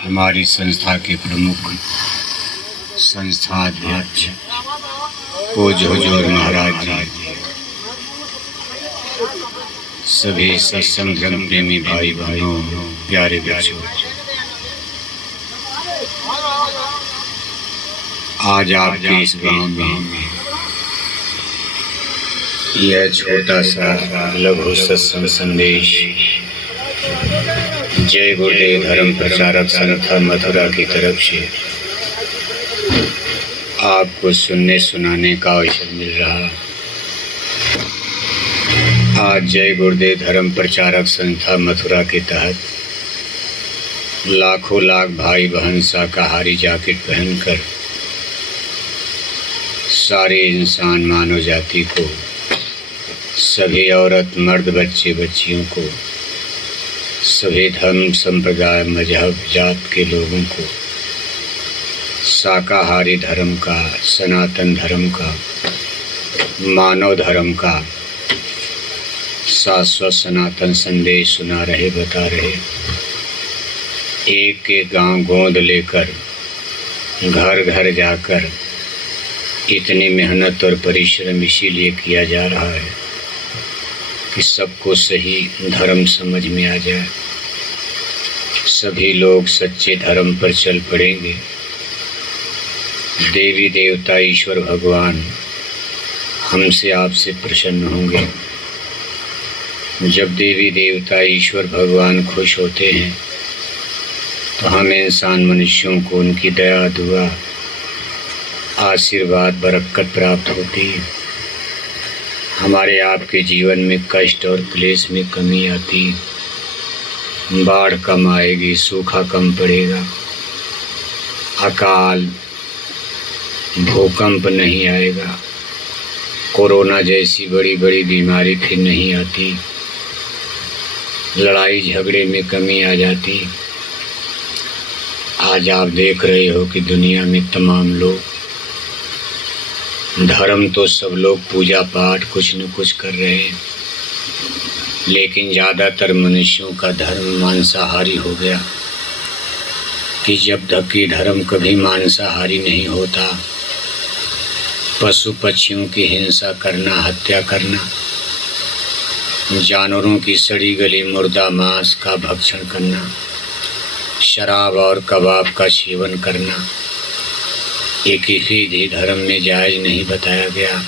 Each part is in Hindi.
हमारी संस्था के प्रमुख संस्था अध्यक्ष पूज्य हुजूर महाराज जी, सभी सत्संग धर्म प्रेमी भाई बहनों, प्यारे बच्चों, आज आपके इस गांव में यह छोटा सा लघु सत्संग संदेश जय गुरुदेव धर्म प्रचारक संस्था मथुरा की तरफ से आपको सुनने सुनाने का अवसर मिल रहा। आज जय गुरुदेव धर्म प्रचारक संस्था मथुरा के तहत लाखों लाख भाई बहन शाकाहारी जैकेट पहनकर सारे इंसान मानव जाति को, सभी औरत मर्द बच्चे बच्चियों को, सभी धर्म संप्रदाय मजहब जात के लोगों को शाकाहारी धर्म का, सनातन धर्म का, मानव धर्म का शाश्वत सनातन संदेश सुना रहे, बता रहे। एक एक गांव गोद लेकर घर घर जाकर इतनी मेहनत और परिश्रम इसीलिए किया जा रहा है कि सबको सही धर्म समझ में आ जाए, सभी लोग सच्चे धर्म पर चल पड़ेंगे। देवी देवता ईश्वर भगवान हमसे आपसे प्रसन्न होंगे। जब देवी देवता ईश्वर भगवान खुश होते हैं तो हम इंसान मनुष्यों को उनकी दया दुआ आशीर्वाद बरकत प्राप्त होती है। हमारे आपके जीवन में कष्ट और क्लेश में कमी आती, बाढ़ कम आएगी, सूखा कम पड़ेगा, अकाल भूकंप नहीं आएगा, कोरोना जैसी बड़ी बड़ी बीमारी फिर नहीं आती, लड़ाई झगड़े में कमी आ जाती। आज आप देख रहे हो कि दुनिया में तमाम लोग, धर्म तो सब लोग पूजा पाठ कुछ न कुछ कर रहे हैं, लेकिन ज़्यादातर मनुष्यों का धर्म मांसाहारी हो गया कि जब तक कि धर्म कभी मांसाहारी नहीं होता, पशु पक्षियों की हिंसा करना, हत्या करना, जानवरों की सड़ी गली मुर्दा मांस का भक्षण करना, शराब और कबाब का सेवन करना, ये किसी भी धर्म में जायज़ नहीं बताया गया।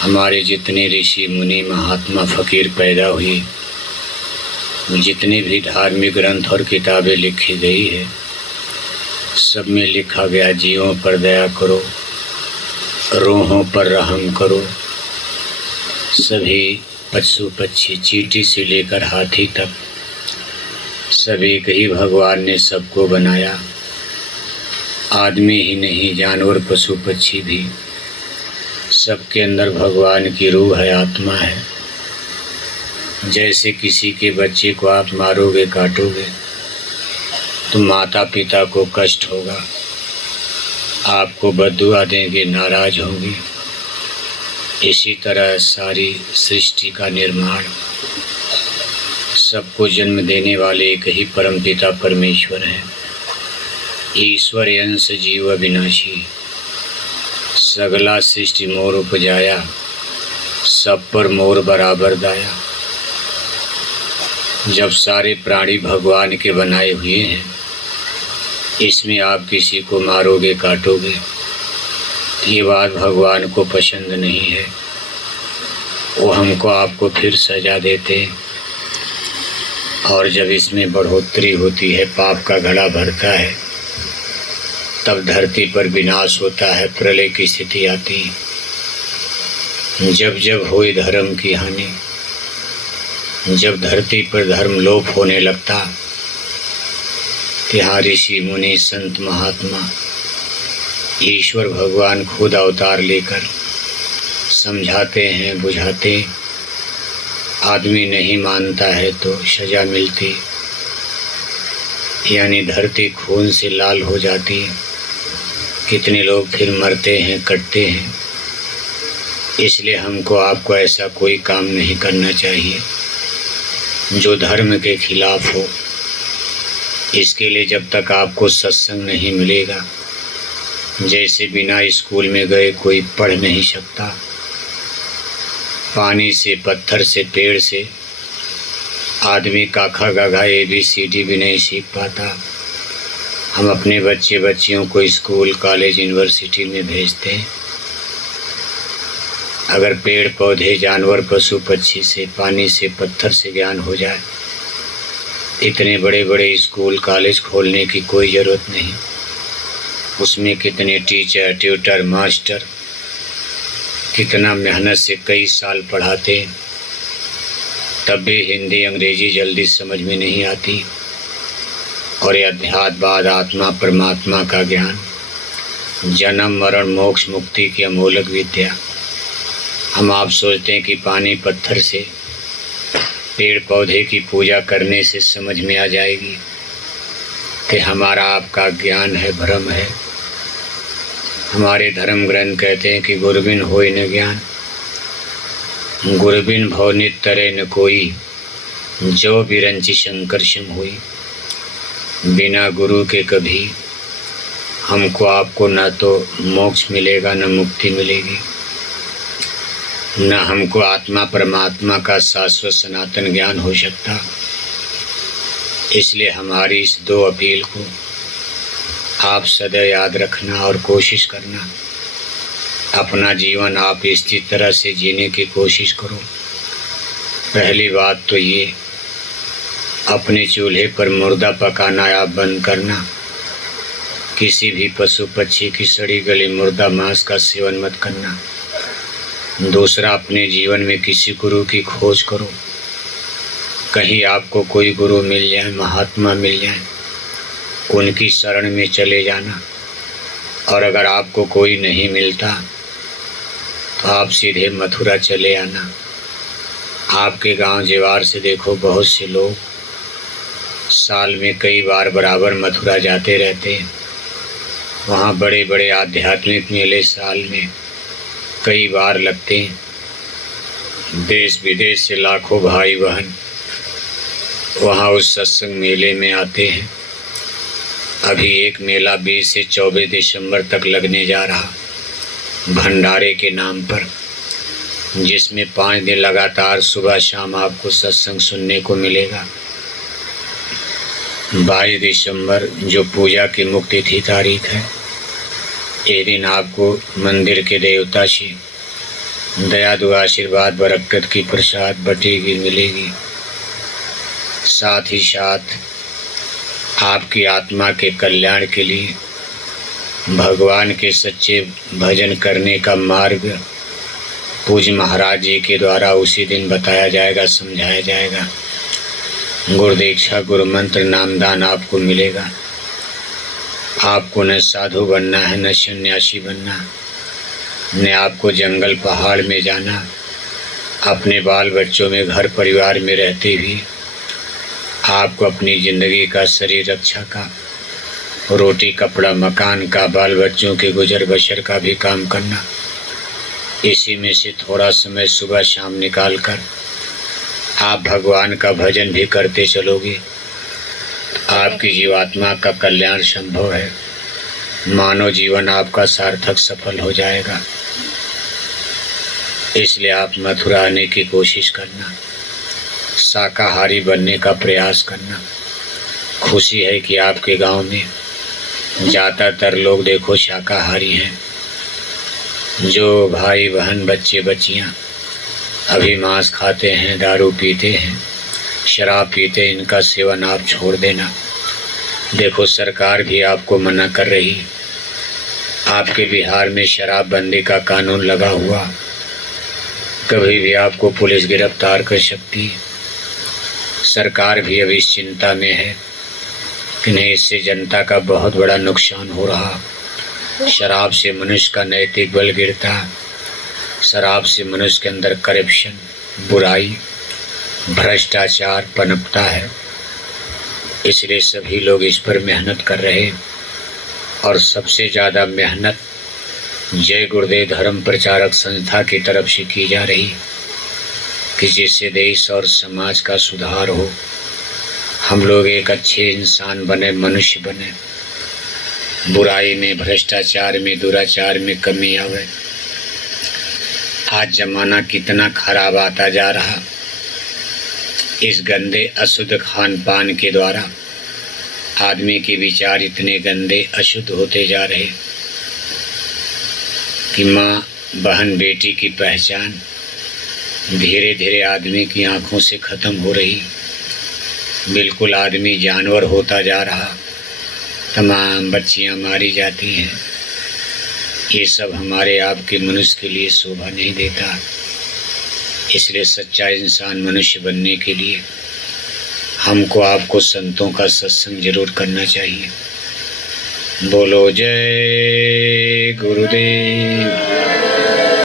हमारे जितने ऋषि मुनि महात्मा फकीर पैदा हुए, जितने भी धार्मिक ग्रंथ और किताबें लिखी गई है, सब में लिखा गया जीवों पर दया करो, रूहों पर रहम करो। सभी पशु पक्षी चींटी से लेकर हाथी तक सभी के ही भगवान ने सबको बनाया। आदमी ही नहीं, जानवर पशु पक्षी भी, सबके अंदर भगवान की रूह है, आत्मा है। जैसे किसी के बच्चे को आप मारोगे, काटोगे तो माता पिता को कष्ट होगा, आपको बद्दुआ देंगे, नाराज होंगे। इसी तरह सारी सृष्टि का निर्माण, सबको जन्म देने वाले एक ही परमपिता परमेश्वर हैं। ईश्वर अंश जीव अविनाशी, सगला सृष्टि मोर उपजाया, सब पर मोर बराबर दाया। जब सारे प्राणी भगवान के बनाए हुए हैं, इसमें आप किसी को मारोगे, काटोगे, ये बात भगवान को पसंद नहीं है। वो हमको आपको फिर सजा देते हैं, और जब इसमें बढ़ोतरी होती है, पाप का घड़ा भरता है, तब धरती पर विनाश होता है, प्रलय की स्थिति आती। जब जब होए धर्म की हानि, जब धरती पर धर्म लोप होने लगता, यहाँ ऋषि मुनि संत महात्मा ईश्वर भगवान खुद अवतार लेकर समझाते हैं, बुझाते। आदमी नहीं मानता है तो सजा मिलती, यानी धरती खून से लाल हो जाती। कितने लोग फिर मरते हैं, कटते हैं। इसलिए हमको आपको ऐसा कोई काम नहीं करना चाहिए जो धर्म के खिलाफ हो। इसके लिए जब तक आपको सत्संग नहीं मिलेगा, जैसे बिना स्कूल में गए कोई पढ़ नहीं सकता, पानी से, पत्थर से, पेड़ से आदमी काखा गाघा ABCD भी नहीं सीख पाता। हम अपने बच्चे बच्चियों को स्कूल, कॉलेज, यूनिवर्सिटी में भेजते हैं। अगर पेड़ पौधे, जानवर, पशु पक्षी से, पानी से, पत्थर से ज्ञान हो जाए, इतने बड़े बड़े स्कूल, कॉलेज खोलने की कोई ज़रूरत नहीं। उसमें कितने टीचर, ट्यूटर, मास्टर कितना मेहनत से कई साल पढ़ाते, तब भी हिंदी अंग्रेजी जल्दी समझ में नहीं आती। और ये अध्यात्मवाद, आत्मा परमात्मा का ज्ञान, जन्म मरण मोक्ष मुक्ति की अमोलक विद्या, हम आप सोचते हैं कि पानी पत्थर से, पेड़ पौधे की पूजा करने से समझ में आ जाएगी, कि हमारा आपका ज्ञान है, भ्रम है। हमारे धर्म ग्रंथ कहते हैं कि गुरबिन होय न ज्ञान, गुरबिन भव नित तरे न कोई, जो बिरंची शंकर सम हुई। बिना गुरु के कभी हमको आपको न तो मोक्ष मिलेगा, न मुक्ति मिलेगी, न हमको आत्मा परमात्मा का शाश्वत सनातन ज्ञान हो सकता। इसलिए हमारी इस 2 अपील को आप सदैव याद रखना और कोशिश करना। अपना जीवन आप इसी तरह से जीने की कोशिश करो। पहली बात तो ये, अपने चूल्हे पर मुर्दा पकाना आप बंद करना। किसी भी पशु पक्षी की सड़ी गली मुर्दा मांस का सेवन मत करना। दूसरा, अपने जीवन में किसी गुरु की खोज करो। कहीं आपको कोई गुरु मिल जाए, महात्मा मिल जाए, उनकी शरण में चले जाना। और अगर आपको कोई नहीं मिलता तो आप सीधे मथुरा चले आना। आपके गांव जेवार से देखो, बहुत से लोग साल में कई बार बराबर मथुरा जाते रहते हैं। वहाँ बड़े बड़े आध्यात्मिक मेले साल में कई बार लगते हैं। देश विदेश से लाखों भाई बहन वहाँ उस सत्संग मेले में आते हैं। अभी एक मेला 20 से 24 दिसंबर तक लगने जा रहा, भंडारे के नाम पर, जिसमें 5 दिन लगातार सुबह शाम आपको सत्संग सुनने को मिलेगा। 22 दिसंबर जो पूजा की मुक्ति तिथि तारीख है, ये दिन आपको मंदिर के देवता से दया दुआ आशीर्वाद बरकत की प्रसाद बटेगी, मिलेगी। साथ ही साथ आपकी आत्मा के कल्याण के लिए भगवान के सच्चे भजन करने का मार्ग पूज्य महाराज जी के द्वारा उसी दिन बताया जाएगा, समझाया जाएगा। गुरुदीक्षा, गुरु मंत्र, नामदान आपको मिलेगा। आपको न साधु बनना है, न सन्यासी बनना, न आपको जंगल पहाड़ में जाना। अपने बाल बच्चों में, घर परिवार में रहते भी आपको अपनी ज़िंदगी का, शरीर रक्षा का, रोटी कपड़ा मकान का, बाल बच्चों के गुजर बसर का भी काम करना। इसी में से थोड़ा समय सुबह शाम निकाल कर आप भगवान का भजन भी करते चलोगे, आपकी जीवात्मा का कल्याण संभव है। मानव जीवन आपका सार्थक सफल हो जाएगा। इसलिए आप मथुरा आने की कोशिश करना, शाकाहारी बनने का प्रयास करना। खुशी है कि आपके गांव में ज़्यादातर लोग देखो शाकाहारी हैं। जो भाई बहन, बच्चे बच्चियां अभी मांस खाते हैं, दारू पीते हैं, शराब पीते हैं, इनका सेवन आप छोड़ देना। देखो सरकार भी आपको मना कर रही। आपके बिहार में शराबबंदी का कानून लगा हुआ, कभी भी आपको पुलिस गिरफ्तार कर सकती है। सरकार भी अभी इस चिंता में है कि नहीं, इससे जनता का बहुत बड़ा नुकसान हो रहा। शराब से मनुष्य का नैतिक बल गिरता, शराब से मनुष्य के अंदर करप्शन, बुराई, भ्रष्टाचार पनपता है। इसलिए सभी लोग इस पर मेहनत कर रहे हैं। और सबसे ज़्यादा मेहनत जय गुरुदेव धर्म प्रचारक संस्था की तरफ से की जा रही, कि जिससे देश और समाज का सुधार हो। हम लोग एक अच्छे इंसान बने, मनुष्य बने, बुराई में, भ्रष्टाचार में, दुराचार में कमी आवे। आज जमाना कितना खराब आता जा रहा, इस गंदे अशुद्ध खान पान के द्वारा आदमी के विचार इतने गंदे अशुद्ध होते जा रहे कि माँ बहन बेटी की पहचान धीरे धीरे आदमी की आंखों से खत्म हो रही। बिल्कुल आदमी जानवर होता जा रहा, तमाम बच्चियां मारी जाती हैं। ये सब हमारे आपके मनुष्य के लिए शोभा नहीं देता। इसलिए सच्चा इंसान मनुष्य बनने के लिए हमको आपको संतों का सत्संग जरूर करना चाहिए। बोलो जय गुरुदेव।